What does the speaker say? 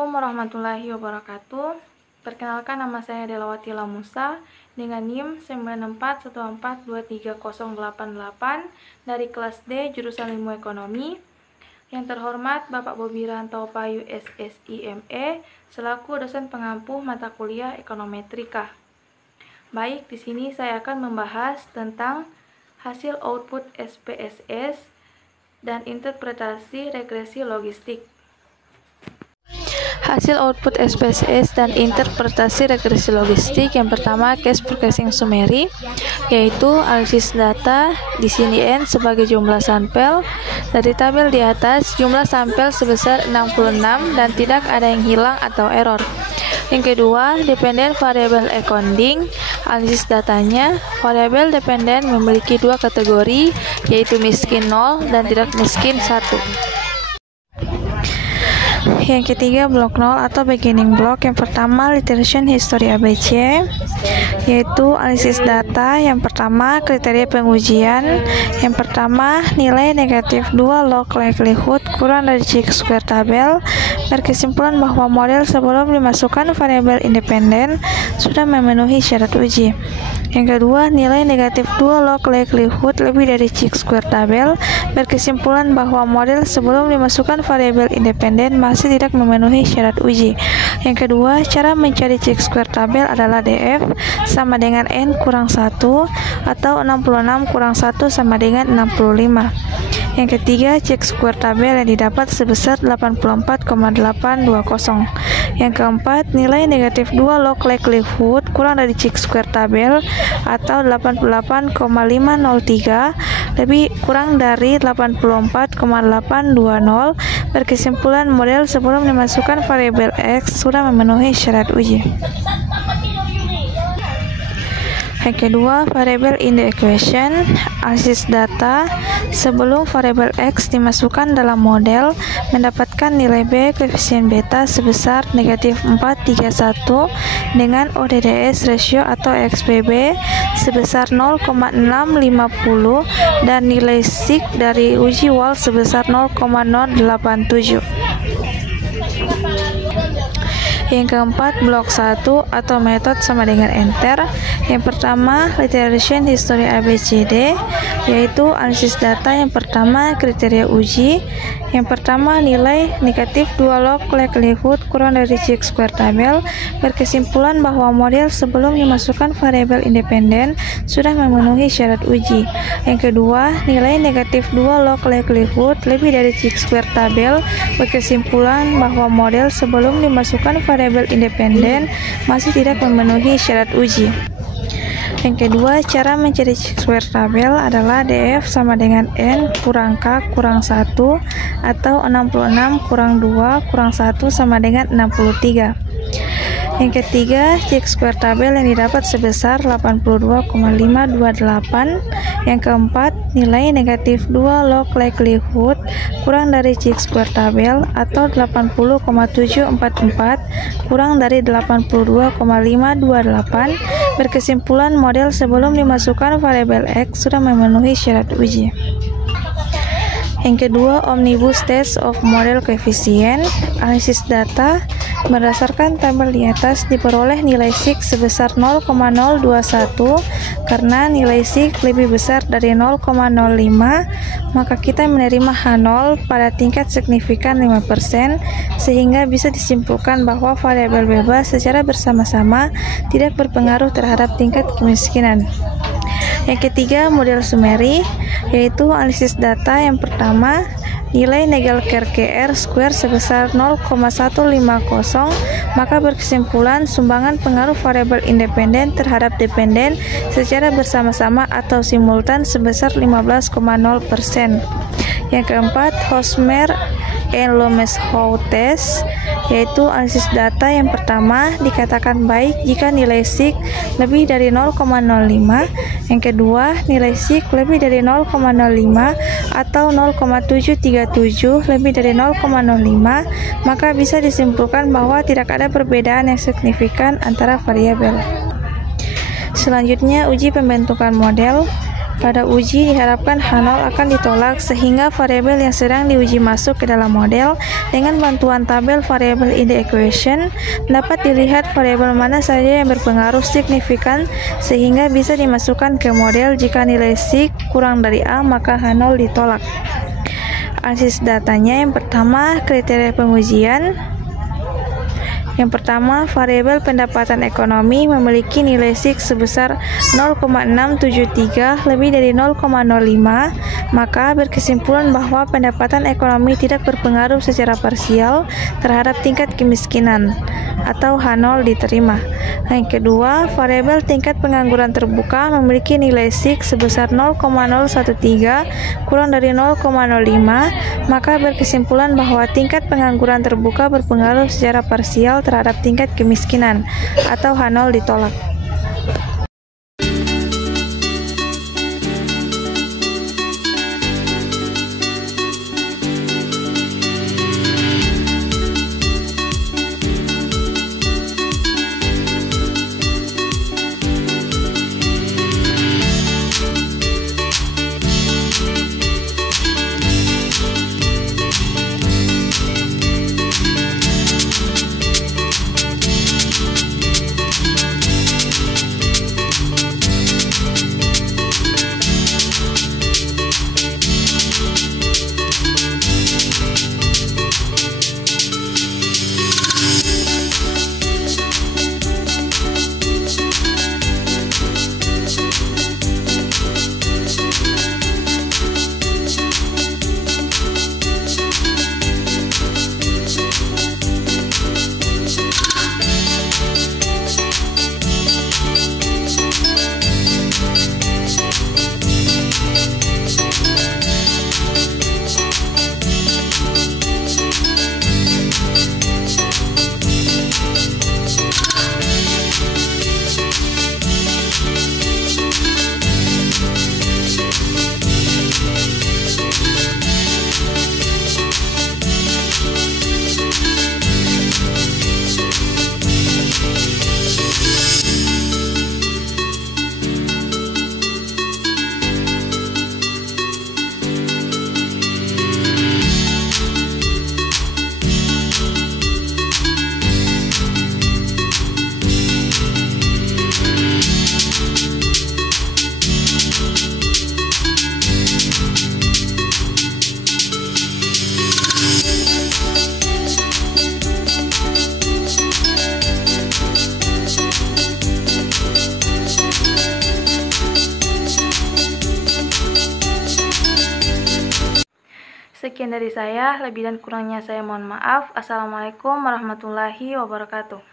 Assalamualaikum warahmatullahi wabarakatuh. Perkenalkan, nama saya Delawati Lamusa dengan NIM 9414230088 dari kelas D jurusan Ilmu Ekonomi. Yang terhormat Bapak Bobi Rantaupayu SSIME selaku dosen pengampu mata kuliah Ekonometrika. Baik, di sini saya akan membahas tentang hasil output SPSS dan interpretasi regresi logistik. Hasil output SPSS dan interpretasi regresi logistik yang pertama case processing summary, yaitu analisis data. Di sini N sebagai jumlah sampel. Dari tabel di atas jumlah sampel sebesar 66 dan tidak ada yang hilang atau error. Yang kedua, dependent variable accounting. Analisis datanya, variabel dependent memiliki dua kategori, yaitu miskin 0 dan tidak miskin 1. Yang ketiga, blok 0 atau beginning block. Yang pertama, iteration history ABC, yaitu analisis data. Yang pertama, kriteria pengujian. Yang pertama, nilai negatif 2 log likelihood kurang dari chi-square tabel, berkesimpulan bahwa model sebelum dimasukkan variabel independen sudah memenuhi syarat uji. Yang kedua, nilai negatif 2 log likelihood lebih dari chi-square tabel, berkesimpulan bahwa model sebelum dimasukkan variabel independen masih tidak memenuhi syarat uji. Yang kedua, cara mencari chi-square tabel adalah DF sama dengan N kurang 1 atau 66 kurang 1 sama dengan 65. Yang ketiga, chi-square tabel yang didapat sebesar 84,820. Yang keempat, nilai negatif 2 log likelihood kurang dari chi-square tabel atau 88,503 lebih kurang dari 84,820, berkesimpulan model sebelum dimasukkan variabel X sudah memenuhi syarat uji. Yang kedua, variable in the equation. Analisis data sebelum variabel X dimasukkan dalam model mendapatkan nilai B koefisien beta sebesar negatif 431 dengan ODDS ratio atau XPB sebesar 0,650 dan nilai SIG dari uji WAL sebesar 0,087. Yang keempat, blok 1 atau metode sama dengan enter. Yang pertama, iteration history ABCD, yaitu analisis data. Yang pertama, kriteria uji. Yang pertama, nilai negatif 2 log likelihood kurang dari chi-square tabel, berkesimpulan bahwa model sebelum dimasukkan variabel independen sudah memenuhi syarat uji. Yang kedua, nilai negatif 2 log likelihood lebih dari chi-square tabel, berkesimpulan bahwa model sebelum dimasukkan variabel independen masih tidak memenuhi syarat uji. Yang kedua, cara mencari chi-square tabel adalah DF sama dengan N kurang K kurang 1 atau 66 kurang 2 kurang 1 sama dengan 63. Yang ketiga, chi-square tabel yang didapat sebesar 82,528. Yang keempat, nilai negatif 2 log likelihood kurang dari chi-square tabel atau 80,744 kurang dari 82,528, berkesimpulan model sebelum dimasukkan variabel X sudah memenuhi syarat uji. Yang kedua, omnibus test of model coefficient. Analisis data berdasarkan tabel di atas diperoleh nilai SIG sebesar 0,021. Karena nilai SIG lebih besar dari 0,05, maka kita menerima H0 pada tingkat signifikan 5%, sehingga bisa disimpulkan bahwa variabel bebas secara bersama-sama tidak berpengaruh terhadap tingkat kemiskinan. Yang ketiga, model summary, yaitu analisis data. Yang pertama, nilai Nagelkerke square sebesar 0,150, maka berkesimpulan sumbangan pengaruh variabel independen terhadap dependen secara bersama-sama atau simultan sebesar 15,0%. Yang keempat, Hosmer and Lomeshow test, yaitu analisis data. Yang pertama, dikatakan baik jika nilai SIG lebih dari 0,05. Yang kedua, nilai SIG lebih dari 0,05 atau 0,737 lebih dari 0,05, maka bisa disimpulkan bahwa tidak ada perbedaan yang signifikan antara variabel. Selanjutnya, uji pembentukan model. Pada uji diharapkan H0 akan ditolak sehingga variabel yang sedang diuji masuk ke dalam model. Dengan bantuan tabel variabel in the equation dapat dilihat variabel mana saja yang berpengaruh signifikan sehingga bisa dimasukkan ke model. Jika nilai sig kurang dari A maka H0 ditolak. Analisis datanya, yang pertama kriteria pengujian. Yang pertama, variabel pendapatan ekonomi memiliki nilai sig sebesar 0,673 lebih dari 0,05, maka berkesimpulan bahwa pendapatan ekonomi tidak berpengaruh secara parsial terhadap tingkat kemiskinan, atau H0 diterima. Yang kedua, variabel tingkat pengangguran terbuka memiliki nilai sig sebesar 0,013 kurang dari 0,05, maka berkesimpulan bahwa tingkat pengangguran terbuka berpengaruh secara parsial terhadap tingkat kemiskinan, atau H0 ditolak. Sekian dari saya, lebih dan kurangnya saya mohon maaf. Assalamualaikum warahmatullahi wabarakatuh.